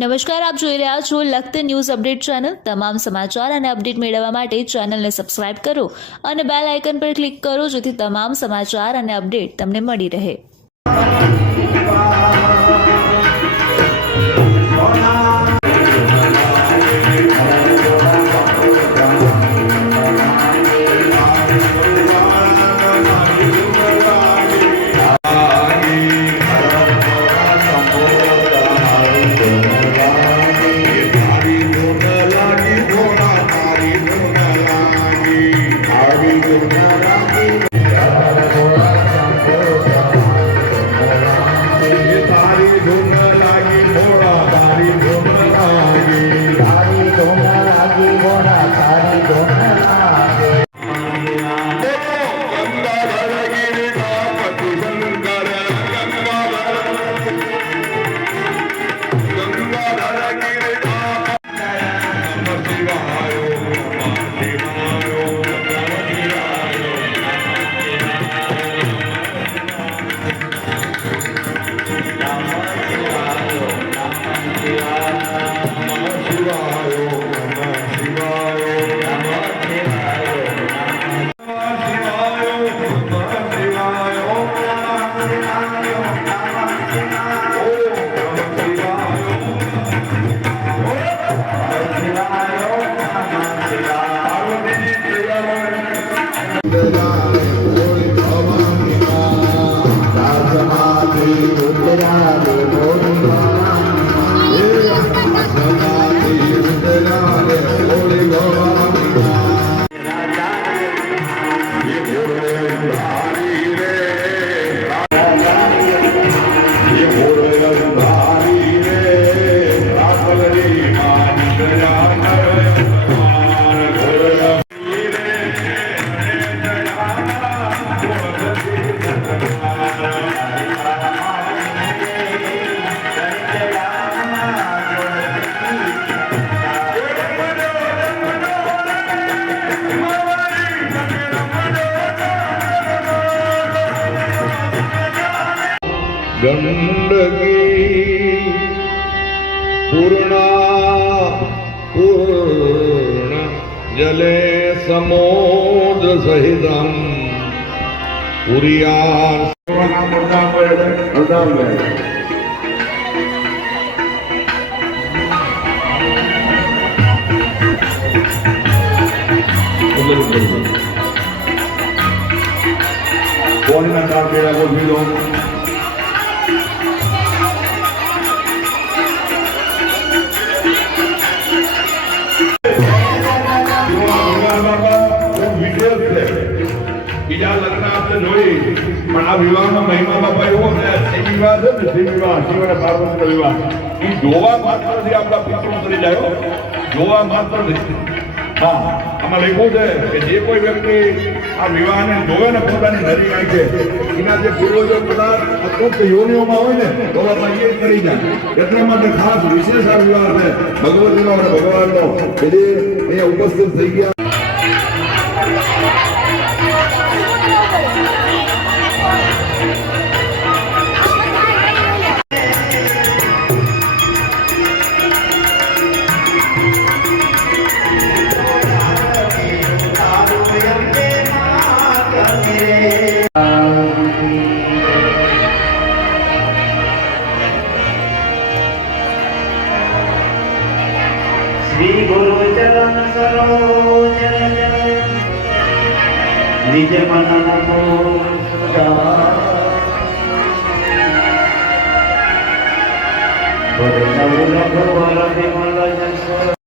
નમસ્કાર, આપ જોઈ રહ્યા છો લખત ન્યૂઝ અપડેટ ચેનલ। તમામ સમાચાર અને અપડેટ મેળવવા માટે ચેનલને સબસ્ક્રાઇબ કરો અને બેલ આઇકન પર ક્લિક કરો, જેથી તમામ સમાચાર અને અપડેટ તમને મળી રહે। गंडकी पूर्ण जले समुद्र सहितम पुरियार कौन ना काम मेरा बोल भी लो બીજા લગ્ન આપણે જોઈ પણ આ વિવાહનો મહિમા બાપા એવો છે વિવાહ છે ને વિવાહ શિવ અને પાર્વતીનો વિવાહ એ જોવા માત્રથી આપણા પિતૃ કરી જાય જોવા માત્રથી હા આમાં લખ્યું છે કે જે કોઈ વ્યક્તિ આ વિવાહને જોવે ને પોતાની નરી આંખે એના જે પૂર્વજો કદાચ અતૃપ્ત યોનિઓમાં હોય ને તો બાપા એ કરી જાય એટલા માટે ખાસ વિશેષ આ વિવાહ છે ભગવતીનો અને ભગવાનનો કે જે અહીંયા ઉપસ્થિત થઈ ગયા श्री गुरु चरण सरोज निज मन को